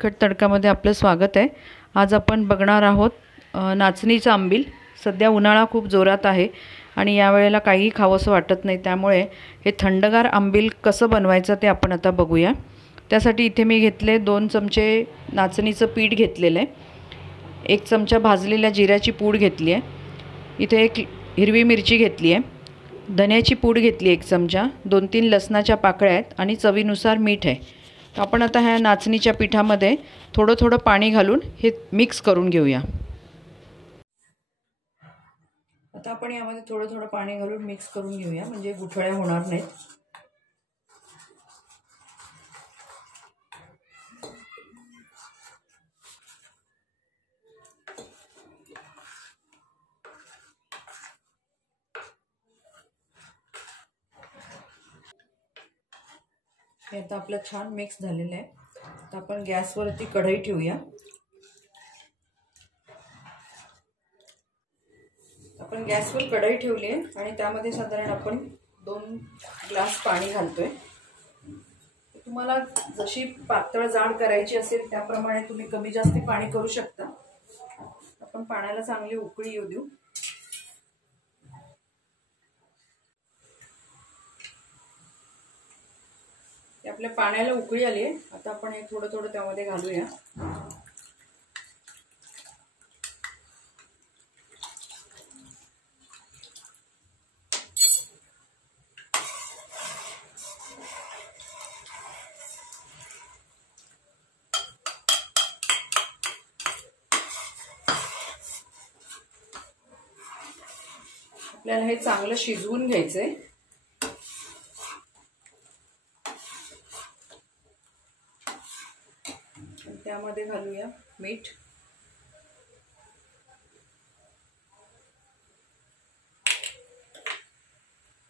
तिखट तडकामध्ये आपलं स्वागत आहे। आज आपण बघणार आहोत नाचणीचं आंबील। सध्या उन्हाळा खूप जोरात आहे आणि या वेळेला काही खावंसं वाटत नाही, त्यामुळे हे थंडगार आंबील कसं बनवायचं ते आपण आता बघूया। त्यासाठी इथे मी घेतले 2 चमचे नाचणीचं पीठ घेतलेलं आहे, 1 चमचा भाजलेल्या जिऱ्याची पूड घेतली आहे, इथे 1 हिरवी मिरची घेतली आहे, धन्याची पूड घेतली 1 चमचा, 2-3 लसणाच्या पाकळ्या आहेत आणि चवीनुसार मीठ आहे। तर आपण आता ह्या नाचणीच्या पिठामध्ये थोडं थोडं पाणी घालून हे मिक्स करून घेऊया। आता आपण यामध्ये थोडं थोडं पाणी घालून मिक्स करून घेऊया, म्हणजे गुठळ्या होणार नाहीत। हे आता आपलं छान मिक्स झालेलं आहे। आता आपण गॅसवरती कढई ठेवूया। आपण गॅसवर कढई ठेवली आहे आणि त्यामध्ये साधारण आपण 2 ग्लास पाणी घालतोय। तुम्हाला जशी पातळ जाड करायची असेल त्याप्रमाणे तुम्ही कमी जास्त पाणी करू शकता। आपण पाण्याला चांगली उकळी येऊ देऊ। आपल्या पाण्याला उकळी आली आहे, आता आपण हे थोडं थोडं त्यामध्ये घालूया। आपल्याला हे चांगलं शिजवून घ्यायचंय। त्यामध्ये घालूया मीठ,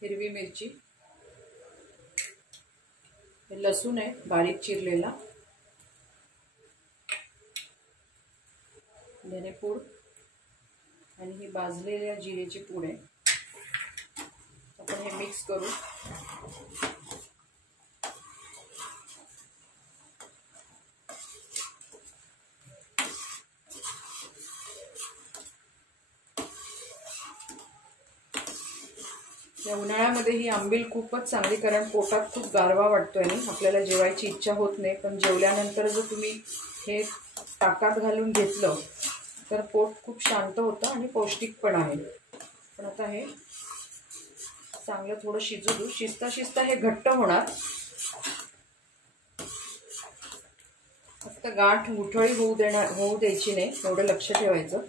हिरवी मिरची, लसूण आहे बारीक चिरलेला, धनेपूड आणि ही भाजलेल्या जिऱ्याची पूड आहे। आपण हे मिक्स करू। या उन्हाळ्यामध्ये ही आंबील खूपच चांगली, कारण पोटात खूप गारवा वाटतोय आणि आपल्याला जेवायची इच्छा होत नाही, पण जेवल्यानंतर जर तुम्ही हे ताकात घालून घेतलं तर पोट खूप शांत होतं आणि पौष्टिक पण आहे। पण आता हे चांगलं थोडं शिजू दू। शिजता शिजता हे घट्ट होणार, फक्त गाठ गुठळी होऊ द्यायची नाही, एवढं लक्ष ठेवायचं।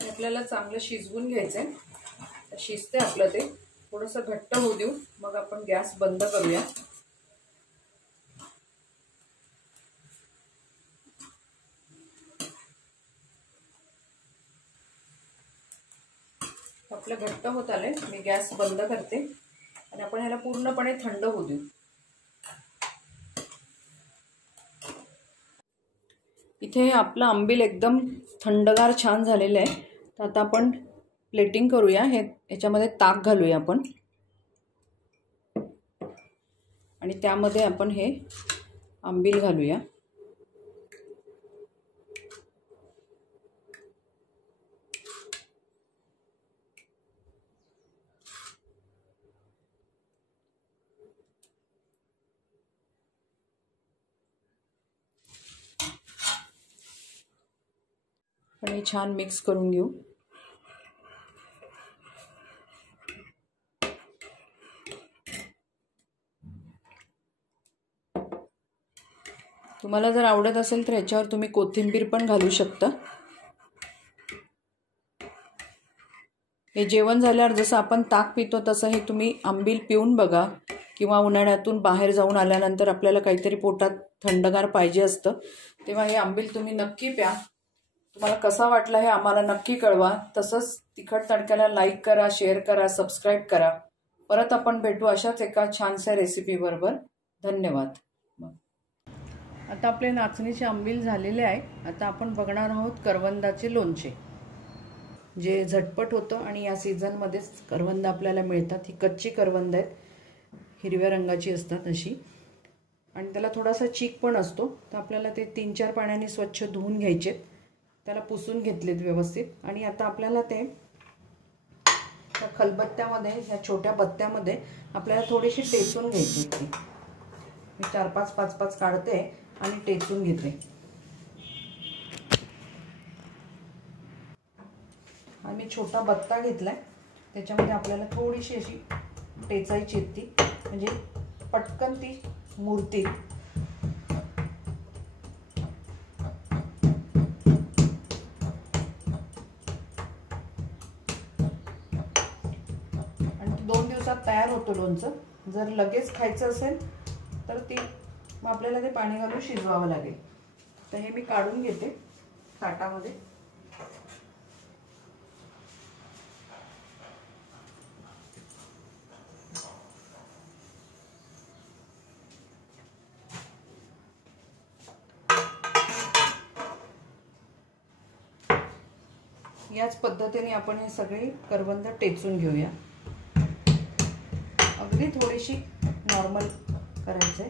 आपल्याला चांगलं शिजवून घ्यायचंय। शिजते आपलं ते, थोडंसं घट्ट होऊ देऊ, मग आपण गॅस बंद करूया। आपलं घट्ट होत आलंय, मी गॅस बंद करते आणि आपण ह्याला पूर्णपणे थंड होऊ देऊ। इथे आपलं आंबील एकदम थंडगार छान झालेलं आहे। तर आता आपण प्लेटिंग करूया। याच्यामध्ये ताक घालूया आपण आणि त्यामध्ये आपण हे आंबील घालूया। आणि छान मिक्स करून घेऊ। तुम्हाला जर आवडत असेल तर याच्यावर तुम्ही कोथिंबीर पण घालू शकता। हे जेवण झाल्यावर जसं आपण ताक पितो तसं हे तुम्ही आंबील पिऊन बघा, किंवा उन्हाळ्यातून बाहेर जाऊन आल्यानंतर आपल्याला काहीतरी पोटात थंडगार पाहिजे असतं, तेव्हा हे आंबील तुम्ही नक्की प्या। तुम्हाला कसा वाटला हे आम्हाला नक्की कळवा। तसंच तिखट तडक्याला लाईक करा, शेअर करा, सबस्क्राईब करा। परत आपण भेटू अशाच एका छानशा रेसिपी बरोबर। धन्यवाद। आता आपले नाचणीचे आंबील झालेले आहे। आता आपण बघणार आहोत करवंदाचे लोणचे, जे झटपट होतं आणि या सीझनमध्येच करवंद आपल्याला मिळतात। ही कच्ची करवंद आहेत, हिरव्या रंगाची असतात अशी, आणि त्याला थोडासा चीक पण असतो। तर आपल्याला ते 3-4 पाण्याने स्वच्छ धुवून घ्यायचे, त्याला पुसून घेतलेत व्यवस्थित। आणि आता आपल्याला ते त्या खलबत्त्यामध्ये, या छोट्या बत्त्यामध्ये आपल्याला थोडीशी टेचून घ्यायची। मी 4-5 काढते आणि टेचून घेते। आणि मी छोटा बत्ता घेतलाय, त्याच्यामध्ये आपल्याला थोडीशी अशी टेचायची ती, म्हणजे पटकन ती मुरतील। आणि 2 दिवसात तयार होतो लोणचं। जर लगेच खायचं असेल तर मग आपल्याला ते पाणी घालून शिजवावं लागेल। तर हे मी काढून घेते ताटामध्ये। याच पद्धतीने आपण हे सगळे करवंद टेचून घेऊया। अगदी थोडीशी नॉर्मल करायचंय।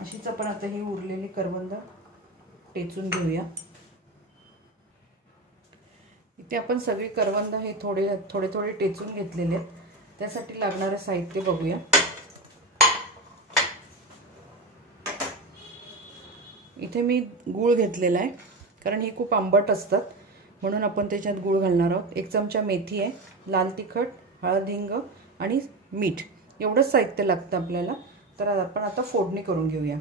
अशीच आपण आता ही उरलेली करवंद टेचून घेऊया। इथे आपण सगळी करवंद हे थोडे थोडे टेचून घेतलेले आहेत। त्यासाठी लागणारे साहित्य बघूया। इथे मी गूळ घेतलेला आहे, कारण ही खूप आंबट असतात म्हणून आपण त्याच्यात गूळ घालणार आहोत। 1 चमचा मेथी आहे, लाल तिखट, हळद, हिंग आणि मीठ, एवढंच साहित्य लागतं आपल्याला। तर आपण आता फोडणी करून घेऊया।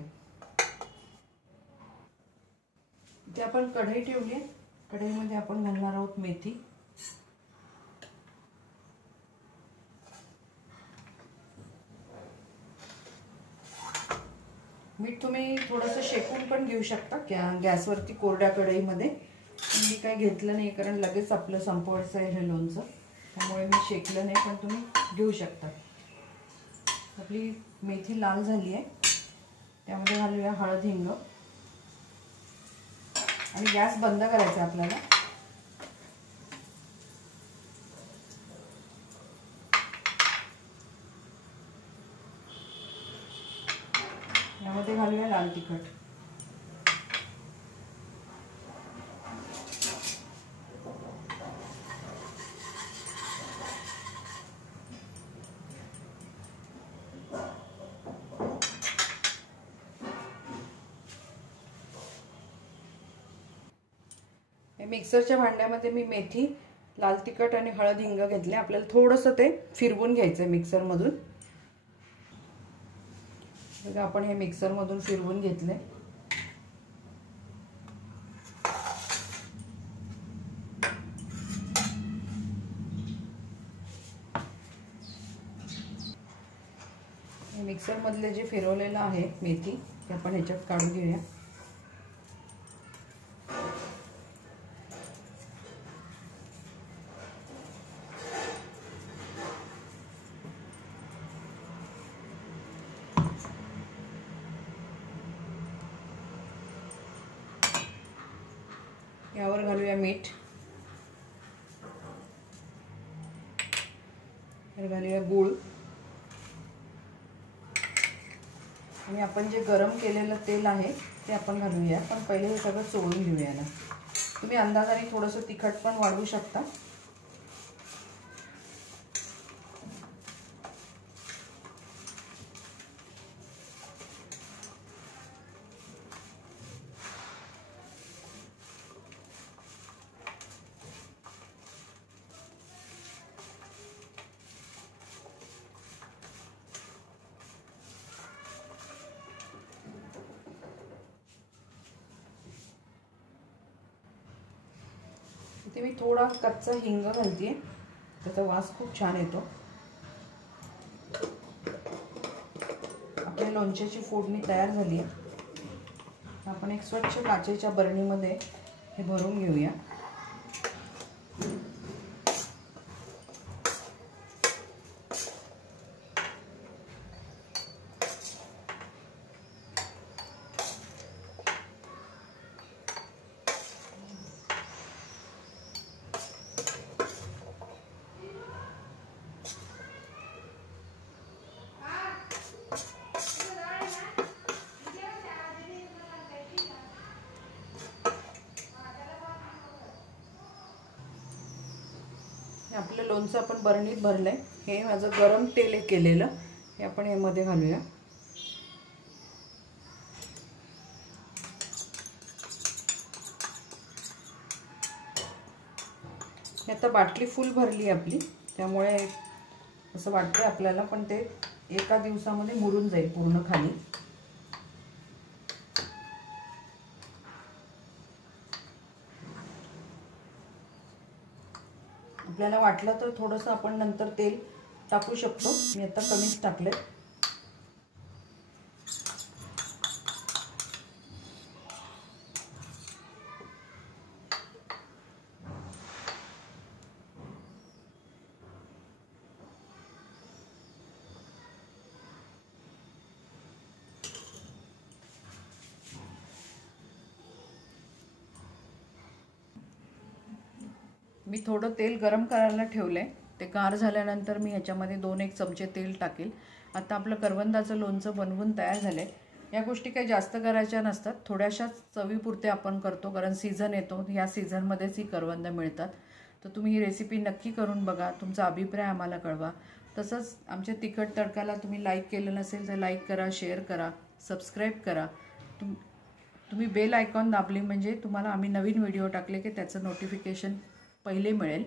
इथे आपण कढई ठेवली आहे, कढईमध्ये आपण घालणार आहोत मेथी। मीठ तुम्ही थोडंसं शेकून पण घेऊ शकता गॅसवरती कोरड्या कढईमध्ये। मी काही घेतलं नाही, कारण लगेच आपलं संपवायचं आहे हे लोणचं, त्यामुळे मी शेकलं नाही, पण तुम्ही घेऊ शकता। आपली मेथी लाल झाली आहे, त्यामध्ये घालूया हळद, हिंग, आणि गॅस बंद करायचा आपल्याला। यामध्ये घालूया लाल तिखट, मिक्सरच्या भांड्यामध्ये मी मेथी, लाल तिखट आणि हळद, हिंग घेतले। आपल्याला थोडंसं ते फिरवून घ्यायचं आहे मिक्सरमधून। बघा, आपण हे मिक्सरमधून फिरवून घेतले। मिक्सरमधले जे फिरवलेलं आहे मेथी, ते आपण ह्याच्यात काढून घेऊया। यावर घालूया मीठ, घालूया गूळ, आणि आपण जे गरम केलेलं तेल आहे ते आपण घालूया। पण पहिले हे सगळं चोळून घेऊया ना। तुम्ही अंदाजाने थोडंसं तिखट पण वाढवू शकता। ते मी थोडा कच्चा हिंग घालते, त्याचा वास खूप छान येतो. आपल्या लोणच्याची फोडणी तयार झाली आहे. आपण एक स्वच्छ काचेच्या बरणीमध्ये हे भरून घेऊया. आपलं लोणचं आपण बरणीत भरलंय. हे माझं गरम तेल केलेलं हे आपण यामध्ये घालूया. आता बाटली फुल भरली आपली, त्यामुळे असं वाटतंय आपल्याला, पण ते एका दिवसामध्ये मुरून जाईल पूर्ण खाली. आपल्याला वाटलं तर थोडंसं आपण नंतर तेल टाकू शकतो. मी आता कमीच टाकले. मी थोडं तेल गरम करायला ठेवले. ते गार झाल्यानंतर मी ह्याच्यामध्ये 2-1 चमचे तेल टाकेल. आता आपलं करवंदाचं लोणचं बनवून तयार झालंय. या गोष्टी काही जास्त करायच्या नसतात, थोड्याशाच चवीपुरते आपण करतो, कारण सीझन येतो. ह्या सीझनमध्येच ही करवंद मिळतात. तर तुम्ही ही रेसिपी नक्की करून बघा. तुमचा अभिप्राय आम्हाला कळवा. तसंच आमच्या तिखट तडकाला तुम्ही लाईक केलं नसेल तर लाईक करा, शेअर करा, सबस्क्राईब करा. तुम्ही बेल आयकॉन दाबली म्हणजे तुम्हाला आम्ही नवीन व्हिडिओ टाकले की त्याचं नोटिफिकेशन पहिले मिळेल.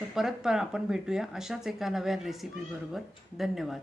तर परत आपण भेटूया अशाच एका नव्या रेसिपीबरोबर. धन्यवाद.